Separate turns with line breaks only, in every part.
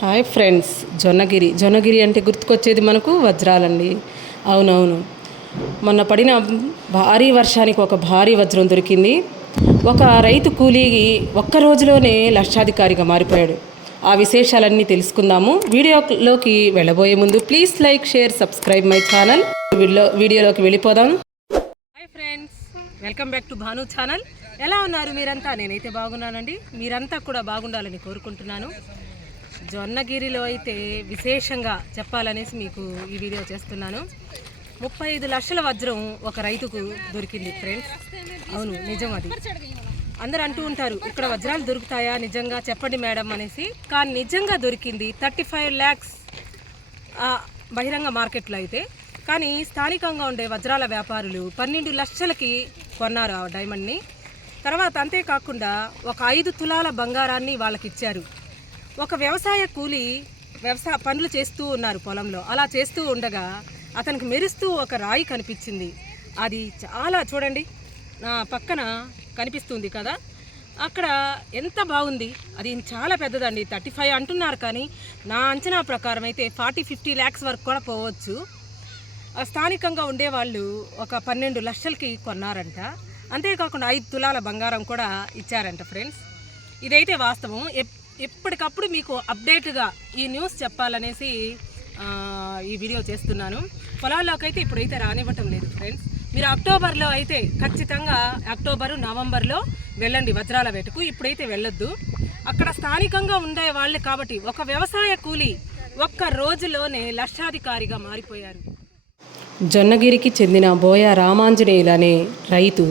Hi friends Jonnagiri Jonnagiri అంటే గుర్తుకొచ్చేది మనకు వజ్రాలండి అవునవును మొన్న పడిన భారీ వర్షానికి ఒక భారీ వజ్రం దొరికింది ఒక రైతు కూలీ ఒక్క రోజులోనే లక్షాధికారిగా మారిపోయాడు ఆ విశేషాలన్నీ తెలుసుకుందాము వీడియోలోకి వెళ్ళబోయే ముందు please like share subscribe my channel వీడియోలోకి వెళ్ళిపోదాం hi friends welcome back to Bhanu channel ఎలా ఉన్నారు మీరంతా నేనైతే బాగున్నానండి మీరంతా కూడా బాగుండాలని కోరుకుంటున్నాను జొన్నగిరిలో అయితే విశేషంగా చెప్పాలనేసి మీకు ఈ వీడియో చేస్తున్నాను ముప్పై ఐదు లక్షల వజ్రం ఒక రైతుకు దొరికింది ఫ్రెండ్స్ అవును నిజం అది అందరు అంటూ ఉంటారు ఇక్కడ వజ్రాలు దొరుకుతాయా నిజంగా చెప్పండి మేడం అనేసి కానీ నిజంగా దొరికింది థర్టీ ఫైవ్ ల్యాక్స్ బహిరంగ మార్కెట్లో అయితే కానీ స్థానికంగా ఉండే వజ్రాల వ్యాపారులు పన్నెండు లక్షలకి కొన్నారు ఆ డైమండ్ని తర్వాత అంతేకాకుండా ఒక ఐదు తులాల బంగారాన్ని వాళ్ళకి ఇచ్చారు ఒక వ్యవసాయ కూలి వ్యవసాయ పనులు చేస్తూ ఉన్నారు పొలంలో అలా చేస్తూ ఉండగా అతనికి మెరుస్తూ ఒక రాయి కనిపించింది అది చాలా చూడండి నా పక్కన కనిపిస్తుంది కదా అక్కడ ఎంత బాగుంది అది చాలా పెద్దదండి థర్టీ ఫైవ్ అంటున్నారు కానీ నా అంచనా ప్రకారం అయితే ఫార్టీ ఫిఫ్టీ ల్యాక్స్ వరకు కూడా పోవచ్చు స్థానికంగా ఉండేవాళ్ళు ఒక పన్నెండు లక్షలకి కొన్నారంట అంతేకాకుండా ఐదు తులాల బంగారం కూడా ఇచ్చారంట ఫ్రెండ్స్ ఇదైతే వాస్తవం ఎప్పటికప్పుడు మీకు అప్డేట్గా ఈ న్యూస్ చెప్పాలనేసి ఈ వీడియో చేస్తున్నాను పొలాల్లోకి అయితే ఇప్పుడైతే రానివ్వటం లేదు ఫ్రెండ్స్ మీరు అక్టోబర్లో అయితే ఖచ్చితంగా అక్టోబరు నవంబర్లో వెళ్ళండి వజ్రాల వేటకు ఇప్పుడైతే వెళ్ళొద్దు అక్కడ స్థానికంగా ఉండే వాళ్ళు కాబట్టి ఒక వ్యవసాయ కూలీ ఒక్క రోజులోనే లక్షాధికారిగా మారిపోయారు జొన్నగిరికి చెందిన బోయ రామాంజనేయులనే రైతు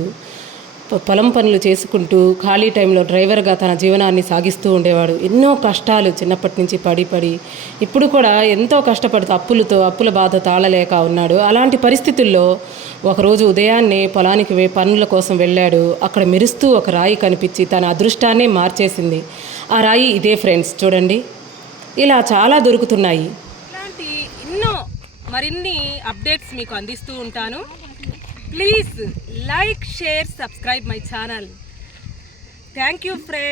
పొలం పనులు చేసుకుంటూ ఖాళీ టైంలో డ్రైవర్గా తన జీవనాన్ని సాగిస్తూ ఉండేవాడు ఎన్నో కష్టాలు చిన్నప్పటి నుంచి పడి పడి ఇప్పుడు కూడా ఎంతో కష్టపడుతూ అప్పులతో అప్పుల బాధ తాళలేక ఉన్నాడు అలాంటి పరిస్థితుల్లో ఒకరోజు ఉదయాన్నే పొలానికి పనుల కోసం వెళ్ళాడు అక్కడ మెరుస్తూ ఒక రాయి కనిపించి తన అదృష్టాన్నే మార్చేసింది ఆ రాయి ఇదే ఫ్రెండ్స్ చూడండి ఇలా చాలా దొరుకుతున్నాయి ఇలాంటి ఎన్నో మరిన్ని అప్డేట్స్ మీకు అందిస్తూ ఉంటాను Please like, share, subscribe my channel. Thank you, friends.